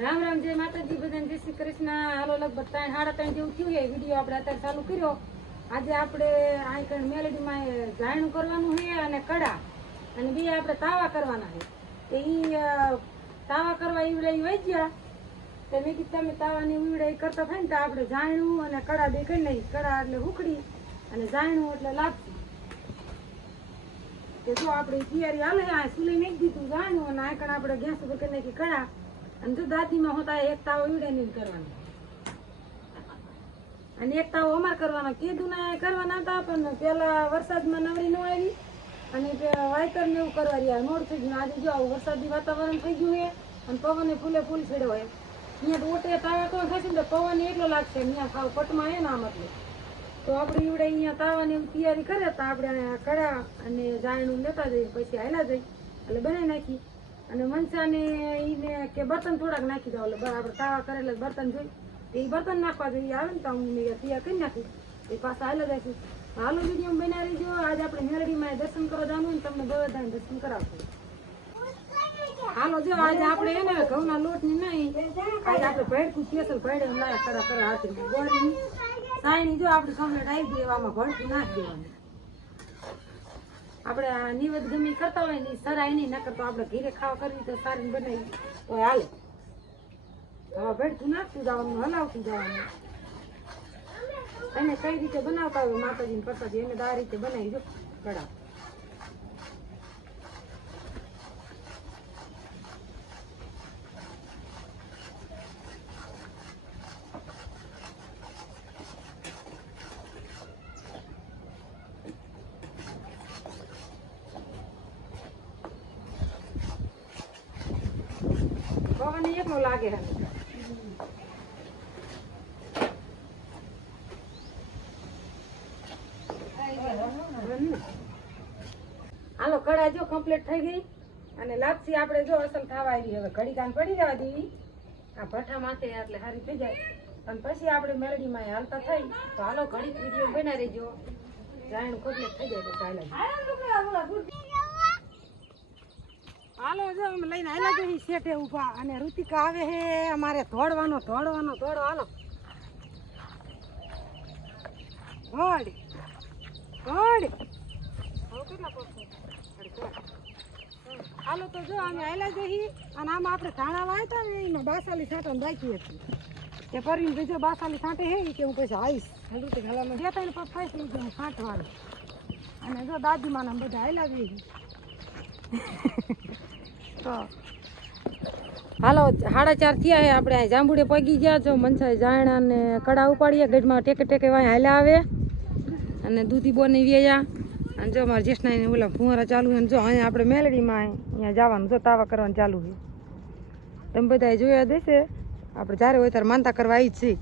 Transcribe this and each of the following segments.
રામ રામ જય માતાજી બધાને જય શ્રી કૃષ્ણ. હાલો લગભગ 3:30 જેવું થયું છે. વિડીયો આપણે અત્યારે ચાલુ કર્યો. આજે આપણે આ કઈ મેલેડીમાં જાણું કરવાનું છે અને કડા અને બે આપણે તાવા કરવાના છે. તો એ તાવા કરવા ઈવડે વહી ગયા તો મેં કીધું તમે તાવાની ઈવડે કરતા થાય ને તો આપણે જાણું અને કડા બે કરી નાખી. કડા એટલે ઉખડી અને જાણું એટલે લાગતું. તો જો આપણે તૈયારી હાલે આ સુલી મેં દીધું જાણું અને આ કણ આપણે ગેસ ઉપર કરી નાખી કડા. અને જો દાદીમાં હોતા એક તાવો ઈવડે નહીં કરવાનો અને એક તાવો અમાર કરવાનો. કીધું ને કરવાના હતા પણ પેલા વરસાદમાં નવરી ન આવી અને વાયતર ને એવું કરવા રહ્યા મોડ થઈ ગયું. આજે જો આવું વરસાદી વાતાવરણ થઈ ગયું છે અને પવન ફૂલે ફૂલ છેડ્યો હોય. અહીંયા તો ઓટે તાવા તો થશે ને તો પવન એટલો લાગશે અહીંયા ખાવ પટમાં એના મતલબ. તો આપણે ઈવડે અહીંયા તાવાની એવું તૈયારી કરે તો આપણે કડા અને જાણું લેતા જઈએ પછી હાલા જઈ એટલે બનાવી નાખી. અને મનસાને એને કે બર્તન થોડાક નાખી દો એટલે આપણે તાવા કરેલા બર્તન જોઈ એ બર્તન નાખવા જોઈએ આવે ને તો હું તૈયાર કરી નાખી એ પાછા હાલ જઈશું. હાલો વિડીયો બનાવી જો. આજે આપણે મેલડીમાં દર્શન કરવા જવાનું ને તમને બધાને દર્શન કરાવશું. હાલો જો આજે આપણે એને ઘઉંના લોટની નહીં આજે આપણે ભેડકું સ્પેશિયલ ભેડે લાયા કરા કરા હાથી ગોળની સાયણી જો આપણે કમ્પ્લેટ આવી દઈએ આમાં ભડકું નાખી દેવાનું. આપણે આ નિવેદ ગમી કરતા હોય ને સરાય નહીં ન કરતો આપણે ઘીરે ખાવા કરવી તો સારી બનાવી તો હાલે. હવે ભેડકું નાખતું જવાનું હલાવતું જવાનું. એને કઈ રીતે બનાવતા હોય માતાજીને પ્રસાદી એને આ રીતે બનાવી દો કડા. પવન એકલો લાગે હે. હાલો કડા જો કમ્પ્લીટ થઈ ગઈ અને લાપસી આપણે જો અસલ થવા આવી. હવે ઘડી કાન પડી જવા દેવી આ ભઠ્ઠા માથે એટલે સારી થઈ જાય અને પછી આપણે મેલડીમાં હાલતા થઈ તો હાલો ઘડી વિડીયો બના રહેજો. જાણ કમ્પ્લીટ થઈ જાય તો ચાલે. હાલો જો અમે લઈને આવેલા જઈએ શેઠે ઊભા અને ઋતિકા આવે છે અમારે ધોડવાનો ધોડો હાલો ઘોડ કેટલા પડશે. હાલો તો જો અમે આવેલા જઈએ અને આમાં આપણે ધાણા વાવતા ને એમાં બાસાલી છાંટવાનું બાકી હતી તે પરીને બીજો બાસાલી છાંટે હે કે હું પછી આવીશ ઋતિક હાલામાં દેતા ને પછી ફાઈસ લીધું છાંટવાનું. અને જો દાદીમાના બધા આવેલા જઈએ તો હાલો 4:30 થયા છે. આપણે આ જાંબુડે પગી ગયા છો. મનસાઈ જાયણા ને કડા ઉપાડીએ ગઢમાં ટેકે ટેકે વાય હાલ્યા આવે અને દૂધી બોની વ્યા અને જો મારા જેઠનાઈને ઓલા ફુવારા ચાલુ છે. જો અહીંયા આપણે મેલડીમાં અહીંયા જવાનું જો તાવા કરવાનું ચાલુ છે. તમે બધા જોયા દેશે આપણે જ્યારે હોય ત્યારે માનતા કરવા આવી જ છીએ.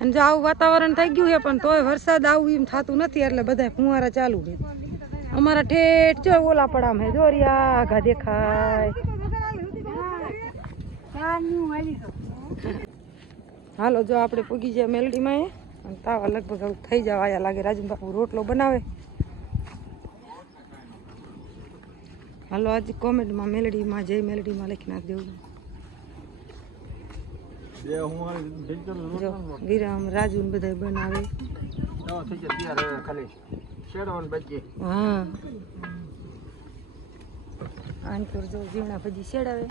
અને જો આવું વાતાવરણ થઈ ગયું છે પણ તોય વરસાદ આવું એમ થતું નથી એટલે બધા ફુવારા ચાલુ છે. અમારા ઠેઠ જો ઓલા પડામ હે જો રિયા આઘા દેખાય. હાલો જો આપણે પૂગી જાય મેલડીમાં અને તાવા લગભગ થઈ જાવ આયા લાગે. રાજુ બાપુ રોટલો બનાવે. હાલો આજે કોમેન્ટમાં મેલડીમાં જય મેલડીમાં લખી નાખ દેવું. વિરામ રાજુ ને બધા બનાવે. હા આનપુર જો ઝીણા ભજી શેડાવે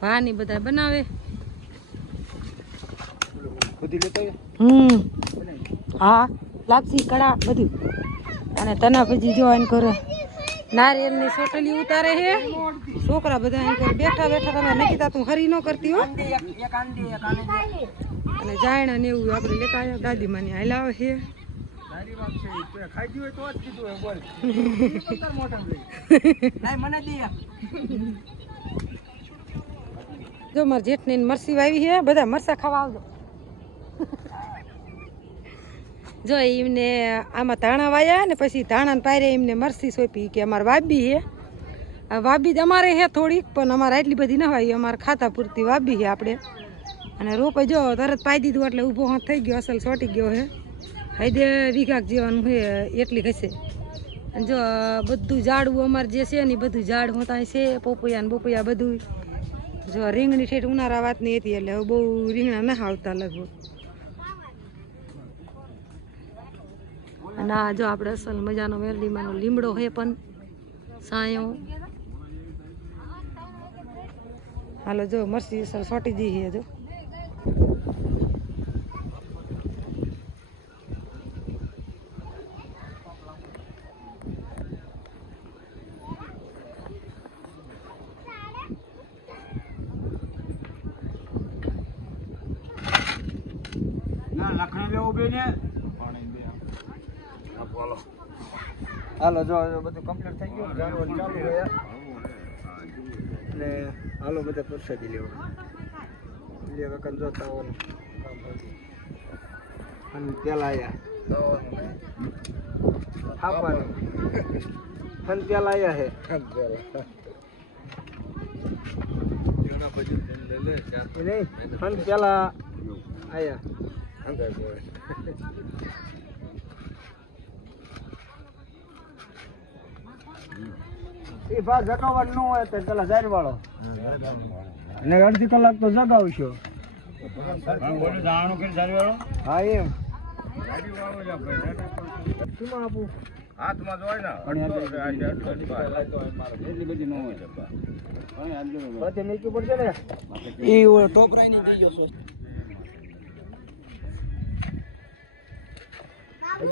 ભાની બધા બનાવે. હા લાપસી કડા બધું અને તના ભજી જો આને કરે નારિયેળ ની સોટલી ઉતારે છે. છોકરા બધા એમ કરે બેઠા બેઠા તમે નક્કી તા તું હરી ન કરતી હો. અને જાયણા ને એવું આપણે લેતા આવ્યા દાદીમાની હાલાવે છે. જો મારા જેઠને મરસી વાવી છે. બધા મરસા ખાવા આવજો. જો એમને આમાં ધાણા વાયા ને પછી ધાણા પાયરે એમને મરસી સોંપી કે અમારે વાબી છે. આ વાબી જ અમારે છે થોડીક પણ અમારે એટલી બધી ના હોય. અમારે ખાતા પૂરતી વાબી છે આપણે. અને રોપે જો તરત પાઈ દીધું એટલે ઊભો હાથ થઈ ગયો અસલ સોટી ગયો છે. હાઈદે વીઘાક જેવાનું છે એટલી હશે. જો બધું ઝાડવું અમારે જે છે ને બધું ઝાડ હોતા છે. પોપૈયા ને બોપૈયા બધું જો રીંગણી ઠેઠ ઉનાળા વાતની હતી એટલે હવે બહુ રીંગણા ના આવતા લગભગ. અને આ જો આપણે અસલ મજાનો મેરડીમાંનો લીમડો છે પણ સાયો. હાલો જો મરસી અસલ સોટી દી છે જો. હાલો જો બધું કમ્પ્લીટ થઈ ગયું જાનવર ચાલુ છે અને હાલો બધા પ્રસાદી લેવા લે વખત જોતા હોય અને પેલા આયા ખાવાનું અને પેલા આયા હે નહીં અને પેલા આયા એ ભાગ જગાવવાનું ન હોય તો પેલા જાર વાળો અને અડધી કલાક તો જગાવશો. હા એમ શું આપું હાથમાં જોય ને એટલી બધી ન હોય બધી નીકળી પડશે ને એ ટોપરાઈ ની દીજો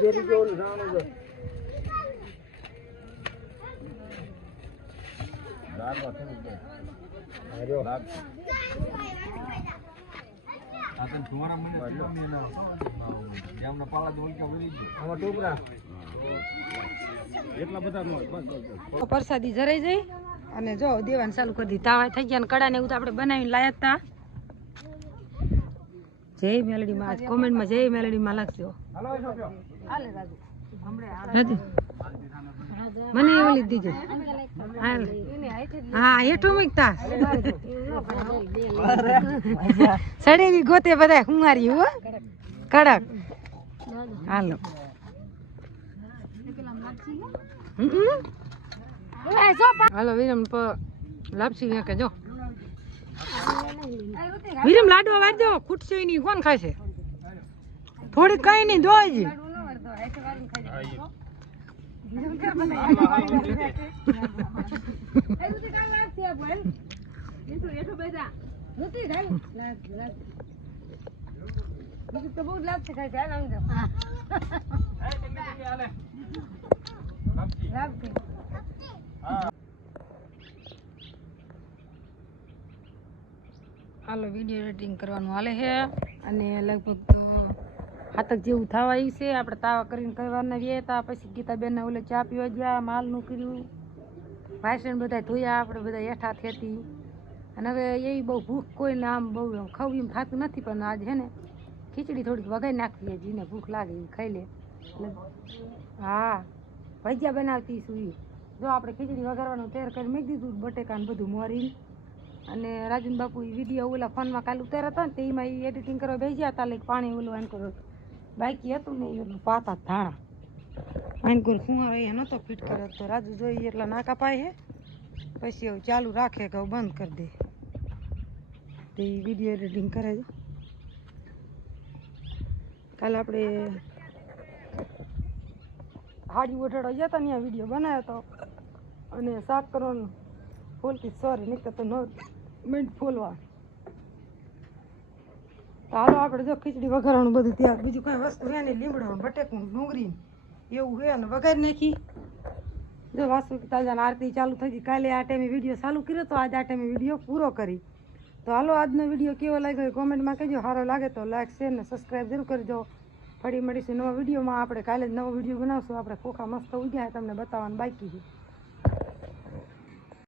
જે રીતે ઓલું જાણું છે પ્રસાદી જરાઈ જાય અને જો દેવાનું ચાલુ કરી દી. તાવા થઈ ગયા કડા ને એવું તો આપણે બનાવીને લાયા હતા. જય મેલડીમાં આજ કોમેન્ટમાં જય મેલડીમાં લખજો. રાજુ મને ઓલી દીજો. હા હેઠો મૂકતા સડેવી ગોતે બધા કુંવારી હો કડક. હાલો હાલો વિરમ લાપસી કે જો વિરમ લાડવા વાંચજો ખૂટશે નહીં કોણ ખાશે થોડી કઈ નહીં દોય હાલો વિડીયો એડિટિંગ કરવાનું હાલે છે અને લગભગ તો હાથક જેવું થવા આવ્યું છે. આપણે તાવા કરીને કરવાના રહ્યા હતા પછી ગીતાબેનને ઓલે ચા પીવા ગયા માલનું કર્યું વાસણ બધા ધોયા આપણે બધા હેઠા થેતી અને હવે એવી બહુ ભૂખ કોઈને આમ બહુ ખાવું એમ થતું નથી પણ આજ છે ને ખીચડી થોડીક વગાઈ નાખીએ જેને ભૂખ લાગે એ ખાઈ લે. હા ભજીયા બનાવતી છું એ જો આપણે ખીચડી વઘારવાનું તૈયાર કરી મૂકી દીધું બટેકાને બધું મોરીને અને રાજન બાપુ એ વિડીયો ઓલા ફોનમાં કાલે ઉતાર્યા હતા ને તેમાં એ એડિટિંગ કરવા બેસ્યા હતા like પાણી ઓલું આન કરો બાકી હતું ને એટલું પાતા ધાણા આન કર ફુવારો એ નહોતો ફિટ કર્યો તો રાજુ જોઈ એટલા નાકા પાય છે પછી હવે ચાલુ રાખે કે બંધ કરી દે તે વિડીયો એડિટિંગ કરે છે. કાલે આપણે હાડી ઓઢાડવા ગયા હતા ને ત્યાં વિડીયો બનાવ્યો હતો અને શાક કરવાનું ફૂલતી સોરી નીકળતા તો ન મિનિટ ફૂલવા. તો હાલો આપણે જો ખીચડી વઘારવાનું બધું ત્યાં બીજું કાંઈ વસ્તુ હે નહીં લીમડો બટેકું ડુંગળી એવું હે ને વઘારી નાખી. જો વાસુ તાજાને આરતી ચાલુ થઈ ગઈ. કાલે આ ટાઈમે વિડીયો ચાલુ કર્યો તો આજ આ ટાઈમે વિડીયો પૂરો કરી. તો હાલો આજનો વિડીયો કેવો લાગ્યો એ કોમેન્ટમાં કહેજો. સારો લાગે તો લાઈક શેર ને સબસ્ક્રાઈબ જરૂર કરજો. ફરી મળીશું નવા વિડીયોમાં. આપણે કાલે જ નવો વિડીયો બનાવશું. આપણે ખોખા મસ્ત ઉગ્યા તમને બતાવવાનું બાકી છે.